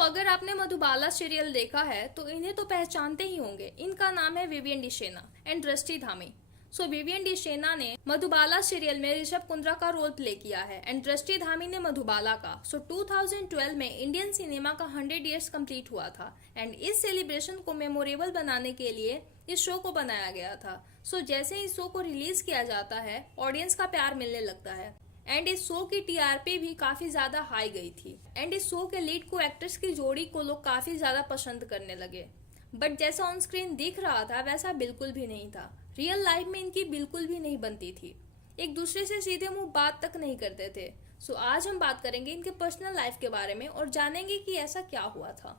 अगर आपने मधुबाला सीरियल देखा है तो इन्हें तो पहचानते ही होंगे। इनका नाम है विवियन डिसेना एंड दृष्टि धामी। विवियन डिसेना ने मधुबाला सीरियल में ऋषभ कुंद्रा का रोल प्ले किया है एंड दृष्टि धामी ने मधुबाला का। 2012 में इंडियन सिनेमा का 100 इयर्स कंप्लीट हुआ था एंड इस सेलिब्रेशन को मेमोरेबल बनाने के लिए इस शो को बनाया गया था। जैसे ही इस शो को रिलीज किया जाता है ऑडियंस का प्यार मिलने लगता है एंड इस शो की टीआरपी भी काफी ज्यादा हाई गई थी एंड इस शो के लीड को एक्टर्स की जोड़ी को लोग काफी ज्यादा पसंद करने लगे। बट जैसा ऑन स्क्रीन दिख रहा था वैसा बिल्कुल भी नहीं था। रियल लाइफ में इनकी बिल्कुल भी नहीं बनती थी, एक दूसरे से सीधे मुंह बात तक नहीं करते थे। आज हम बात करेंगे इनके पर्सनल लाइफ के बारे में और जानेंगे कि ऐसा क्या हुआ था।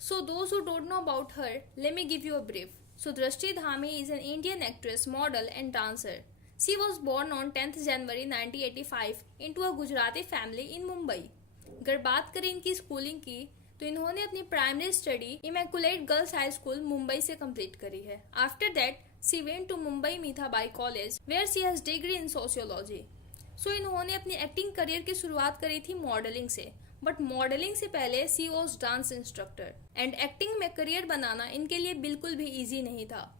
Those who don't know about her, let me give you a brief. Drishti Dhami is an Indian actress, model and dancer. She was born on 10th January 1985 into a Gujarati family in Mumbai. अगर बात करें इनकी schooling की तो इन्होंने अपनी primary study Immaculate girls high school Mumbai से complete करी है। After that she went to Mumbai Mithibai college where she has degree in sociology. इन्होंने अपनी एक्टिंग करियर की शुरुआत करी थी मॉडलिंग से, बट मॉडलिंग से पहले she was dance instructor and acting में करियर बनाना इनके लिए बिल्कुल भी इजी नहीं था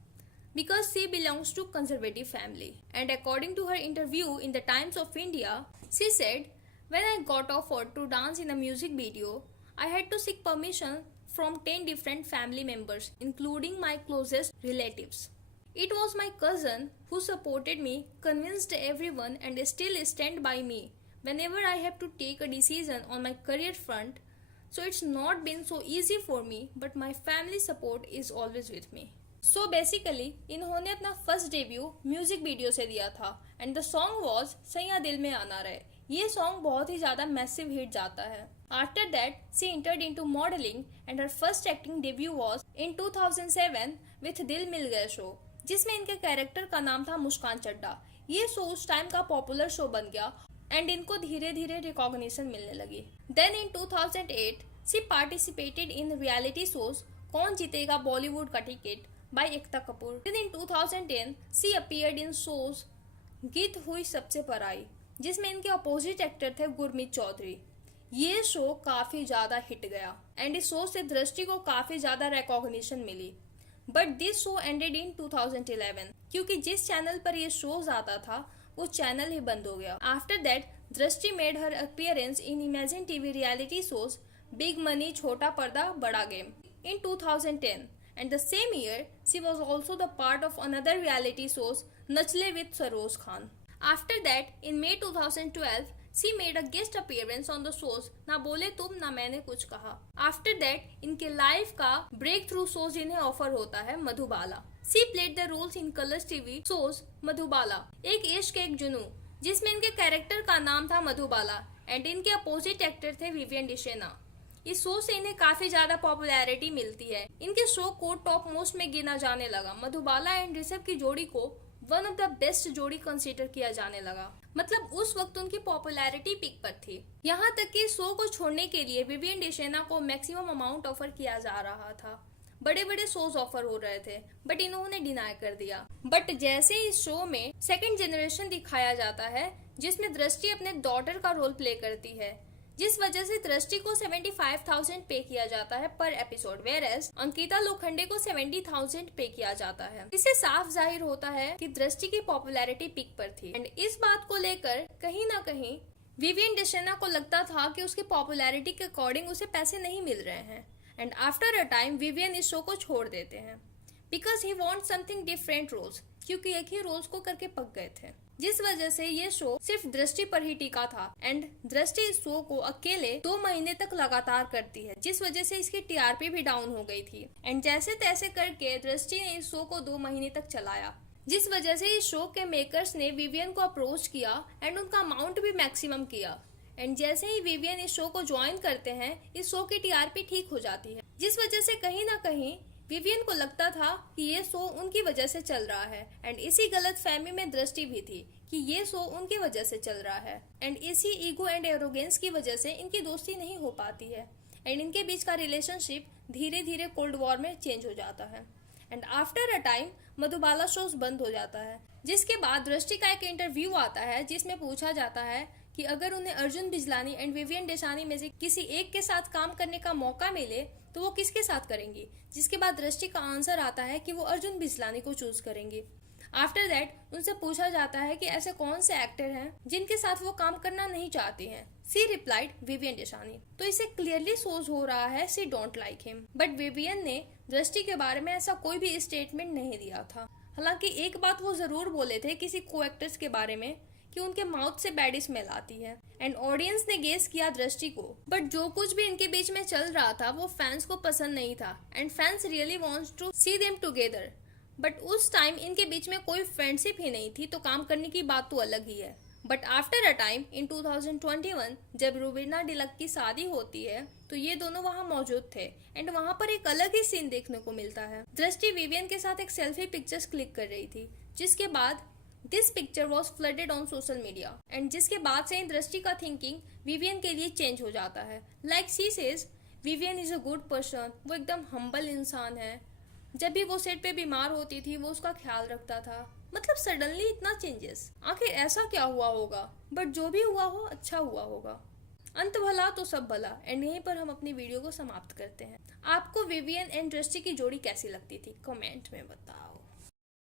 because she belongs to conservative family. And according to her interview in the Times of India, she said, "When I got offered to dance in a music video, I had to seek permission from 10 different family members, including my closest relatives. It was my cousin who supported me, convinced everyone, and still stand by me whenever I have to take a decision on my career front. So it's not been so easy for me, but my family support is always with me." Basically इन्होंने अपना first debut music video से दिया था and the song was सैया दिल में आना रहे। ये सॉन्ग बहुत ही ज्यादा मैसिव हिट जाता है। After that she entered into modelling and her first acting debut was in 2007 with दिल मिल गए शो, जिसमें इनके कैरेक्टर का नाम था मुस्कान चड्डा। ये शो उस टाइम का पॉपुलर शो बन गया एंड इनको धीरे धीरे रिकॉग्निशन मिलने लगी। Then in 2008 she participated in reality shows कौन जीतेगा बॉलीवुड का ticket by Ekta Kapoor. Then in 2010, she appeared in shows गीत हुई सबसे पराई, जिसमें इनके अपोजिट एक्टर थे गुरमीत चौधरी। ये शो काफी ज्यादा हिट गया एंड इस शो से दृष्टि को काफी ज्यादा रिकॉग्निशन मिली। But this show ended in 2011 क्योंकि जिस चैनल पर ये शोज आता था वो चैनल ही बंद हो गया। आफ्टर दैट दृष्टि मेड हर अपीयरेंस इन imagine TV reality shows big money, छोटा पर्दा, बड़ा game in 2010. And the same year, she was also the part of another reality shows, Nachle with Saroj Khan. After that, in May 2012, she made a guest appearance on the shows ना बोले तुम ना मैंने कुछ कहा। After that, इनके life का break through shows इन्हें ऑफर होता है Madhubala. She played the roles in Colors TV shows Madhubala, एक इश्क एक जुनू, जिसमें इनके कैरेक्टर का नाम था मधुबाला एंड इनके अपोजिट एक्टर थे विवियन डिसेना। इस शो से इन्हें काफी ज्यादा पॉपुलैरिटी मिलती है। इनके शो को टॉप मोस्ट में गिना जाने लगा। मधुबाला एंड ऋषभ की जोड़ी को वन ऑफ द बेस्ट जोड़ी कंसीडर किया जाने लगा। मतलब उस वक्त उनकी पॉपुलैरिटी पीक पर थी। यहाँ तक कि शो को छोड़ने के लिए विवियन डिसेना को मैक्सिमम अमाउंट ऑफर किया जा रहा था। बड़े बड़े शोज ऑफर हो रहे थे बट इन्होंने डिनाई कर दिया। बट जैसे इस शो में सेकेंड जनरेशन दिखाया जाता है जिसमें दृष्टि अपने डॉटर का रोल प्ले करती है, जिस वजह से दृष्टि को 75,000 पे किया जाता है पर एपिसोड, वेयरएज अंकिता लोखंडे को 70,000 पे किया जाता है। इससे साफ जाहिर होता है कि दृष्टि की पॉपुलैरिटी पीक पर थी एंड इस बात को लेकर कहीं ना कहीं विवियन डिसेना को लगता था कि उसकी पॉपुलैरिटी के अकॉर्डिंग उसे पैसे नहीं मिल रहे हैं and after a time Vivian इस शो को छोड़ देते हैं because he want something different roles, क्योंकि एक ही रोल्स को करके पक गए थे, जिस वजह से ये शो सिर्फ दृष्टि पर ही टिका था एंड दृष्टि इस शो को अकेले 2 महीने तक लगातार करती है, जिस वजह से इसकी टीआरपी भी डाउन हो गई थी एंड जैसे तैसे करके दृष्टि ने इस शो को 2 महीने तक चलाया, जिस वजह से इस शो के मेकर्स ने विवियन को अप्रोच किया एंड उनका अमाउंट भी मैक्सिमम किया एंड जैसे ही विवियन इस शो को ज्वाइन करते हैं इस शो की टीआरपी ठीक हो जाती है, जिस वजह से कहीं ना कहीं विवियन को लगता था कि ये शो उनकी वजह से चल रहा है एंड इसी गलत फहमी में दृष्टि भी थी कि ये शो उनकी वजह से चल रहा है एंड इसी ईगो एंड एरोगेंस की वजह से इनकी दोस्ती नहीं हो पाती है एंड इनके बीच का रिलेशनशिप धीरे धीरे कोल्ड वॉर में चेंज हो जाता है and after a time Madhubala shows बंद हो जाता है, जिसके बाद दृष्टि का एक इंटरव्यू आता है जिसमें पूछा जाता है कि अगर उन्हें अर्जुन बिजलानी एंड विवियन डेशानी में से किसी एक के साथ काम करने का मौका मिले तो वो किसके साथ करेंगी, जिसके बाद दृष्टि का आंसर आता है कि वो अर्जुन बिजलानी को चूज करेंगी। आफ्टर दैट उनसे पूछा जाता है कि ऐसे कौन से एक्टर हैं जिनके साथ वो काम करना नहीं चाहती हैं। She replied Vivian Dsena. तो इसे क्लियरली सोच हो रहा है she don't like him. But Vivian ने दृष्टि के बारे में ऐसा कोई भी स्टेटमेंट नहीं दिया था। हालांकि एक बात वो जरूर बोले थे किसी को एक्टर्स के बारे में कि उनके माउथ से बैड स्मेल आती है एंड ऑडियंस ने गेस किया दृष्टि को। बट जो कुछ भी इनके बीच में चल रहा था वो फैंस को पसंद नहीं था and fans really wants to see them together. But उस टाइम इनके बीच में कोई फ्रेंडशिप ही नहीं थी, तो काम करने की बात तो अलग ही है। But after a time in 2021 जब रुबीना डिलक की शादी होती है तो ये दोनों वहाँ मौजूद थे एंड वहाँ पर एक अलग ही सीन देखने को मिलता है। दृष्टि विवियन के साथ एक सेल्फी पिक्चर्स क्लिक कर रही थी, जिसके बाद this picture was flooded on social media and जिसके बाद से दृष्टि का थिंकिंग विवियन के लिए चेंज हो जाता है। Like she says Vivian is a good person, वो एकदम हम्बल इंसान है। जब भी वो सेट पे बीमार होती थी वो उसका ख्याल रखता था। मतलब सडनली इतना चेंजेस, आखिर ऐसा क्या हुआ होगा? बट जो भी हुआ हो अच्छा हुआ होगा। अंत भला तो सब भला। एंड यहीं पर हम अपनी वीडियो को समाप्त करते हैं। आपको विवियन एंड दृष्टि की जोड़ी कैसी लगती थी? कमेंट में बताओ।